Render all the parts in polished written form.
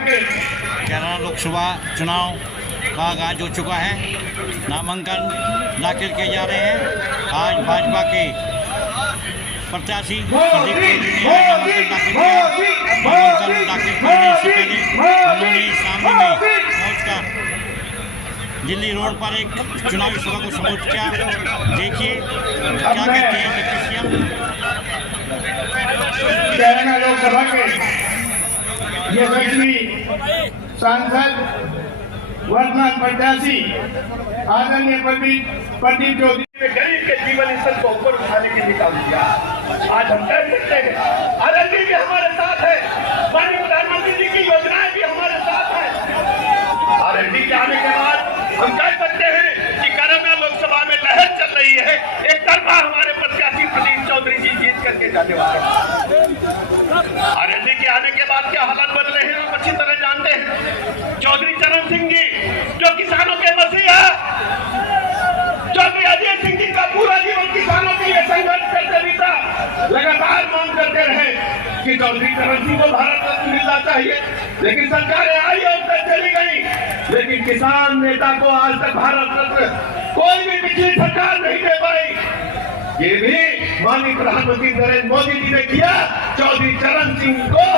कैराना लोकसभा चुनाव का आगाज हो चुका है। नामांकन दाखिल किए जा रहे हैं। आज भाजपा के प्रत्याशी प्रदीप चौधरी ने नामांकन दाखिल करने से पहले उन्होंने सामने में पहुंचकर दिल्ली रोड पर एक चुनावी सभा को संबोधित किया। देखिए क्या कहते हैं डिप्टी सीएम। कैराना लोकसभा के यशस्वी सांसद वर्तमान प्रत्याशी आदरणीय प्रदीप चौधरी ने गरीब के जीवन स्तर को ऊपर उठाने के लिए काम किया। आज हम कह सकते हैं आदरणीय भी हमारे साथ है, माननीय प्रधानमंत्री जी की योजनाएं भी हमारे साथ है। आरएलडी के आने के बाद हम कह सकते हैं कि कैराना लोकसभा में लहर चल रही है। एक तरफा हमारे प्रत्याशी प्रदीप चौधरी जी जीत करके जाने वाले हैं। आरएलडी के आने के बाद क्या हालात बन रहे हैं आप अच्छी तरह जानते हैं। चौधरी चरण सिंह जी जो किसानों के मसीहा, चौधरी अजय सिंह जी का पूरा जीवन किसानों के लिए संघर्ष करते बीता, लगातार मांग करते रहे कि चौधरी चरण सिंह को भारत रत्न मिलना चाहिए, लेकिन सरकारें आई और चली गई, लेकिन किसान नेता को आज तक भारत रत्न कोई भी पिछली सरकार नहीं दे पाई। ये भी माननीय प्रधानमंत्री नरेंद्र मोदी जी ने किया। चौधरी चरण सिंह को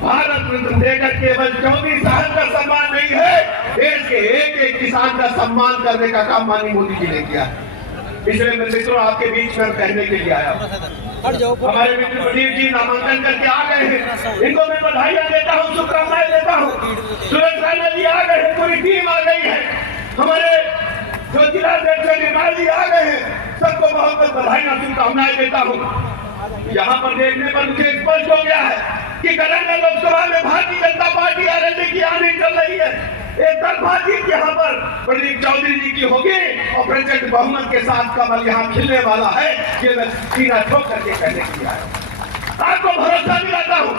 भारत रत्न देकर केवल 24 साल का सम्मान नहीं है, देश के एक एक किसान का सम्मान करने का काम माननीय मोदी जी ने किया। इसलिए मैं मित्रों आपके बीच में कहने के लिए आया। हमारे मित्र प्रदीप जी नामांकन करके आ गए हैं, इनको मैं बधाइयां देता हूँ, शुभकामनाएं देता हूँ। सुरेश राणा जी आ गए हैं, पूरी टीम आ गई है, हमारे जो जिलाध्यक्ष निर्मल जी आ गए हैं, सबको बहुत बहुत बधाइयां शुभकामनाएं देता हूँ। यहाँ पर देखने पर मुझे स्पष्ट हो गया है कि कैराना लोकसभा में भारतीय जनता पार्टी आरएलडी की आने चल रही है। एक तरफा जीत यहाँ पर प्रदीप चौधरी जी की होगी और प्रचंड बहुमत के साथ कमल यहाँ खिलने वाला है। ये मैं सीना ठोक करके कहने के लिए आया। आपको भरोसा दिलाता हूँ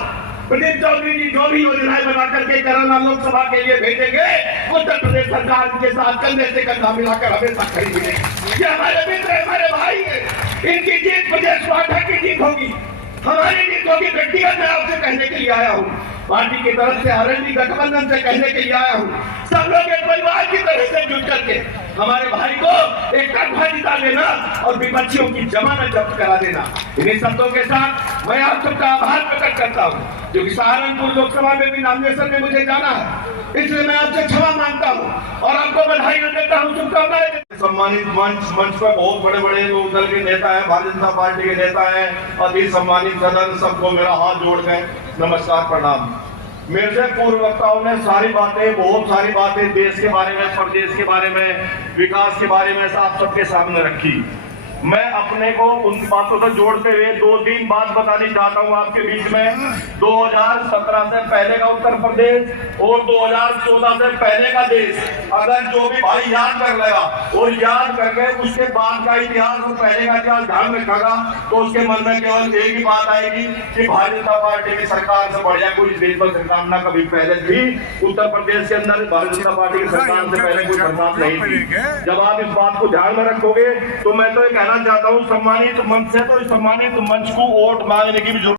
प्रदीप चौधरी जी जो भी योजनाएं बना करके कैराना लोकसभा के लिए भेजेंगे, उत्तर प्रदेश सरकार के साथ कंधे से कंधा मिलाकर हमेशा खड़ी मिलेगी। ये हमारे मित्र हमारे भाई है, इनकी जीत प्रदेश पाठक की जीत होगी, हमारी जीत होगी। व्यक्तिगत मैं आपसे कहने के लिए आया हूँ, पार्टी की तरफ से आरएलडी गठबंधन से कहने के लिए आया हूँ, सब लोग एक परिवार की तरह से जुट करके हमारे भाई को एक तरफा जिता देना और विपक्षियों की जमानत जब्त करा देना। इन्हीं शब्दों के साथ मैं आप सबका आभार प्रकट करता हूँ, क्योंकि सहारनपुर लोकसभा में भी नॉमिनेशन में मुझे जाना है, इसलिए मैं आपसे क्षमा मांगता हूँ और आपको बधाई देता हूँ, शुभकामनाएं। सम्मानित मंच पर बहुत बड़े बड़े लोग दल के नेता हैं, भारतीय जनता पार्टी के नेता हैं, अति सम्मानित सदन, सबको मेरा हाथ जोड़ के नमस्कार प्रणाम। मेरे से पूर्व वक्ताओं ने सारी बातें, बहुत सारी बातें देश के बारे में, प्रदेश के बारे में, विकास के बारे में आप सबके सामने रखी। मैं अपने को उन बातों से जोड़ते हुए 2-3 बात बतानी चाहता हूं आपके बीच में। 2017 से पहले का उत्तर प्रदेश और 2014 से पहले का देश, अगर जो भी भाई याद कर लेगा और याद करके उसके बाद का इतिहास और पहले का इतिहास ध्यान रखेगा, तो उसके मन में केवल एक ही बात आएगी कि भारतीय जनता पार्टी की सरकार से बढ़िया कोई देश में सरकार ना कभी पहले भी उत्तर प्रदेश के अंदर भारतीय जनता पार्टी की सरकार से पहले कोई सरकार नहीं थी। जब आप इस बात को ध्यान में रखोगे तो मैं तो ये कहना चाहता हूँ, सम्मानित मंच से तो सम्मानित मंच को वोट मांगने की भी जरूरत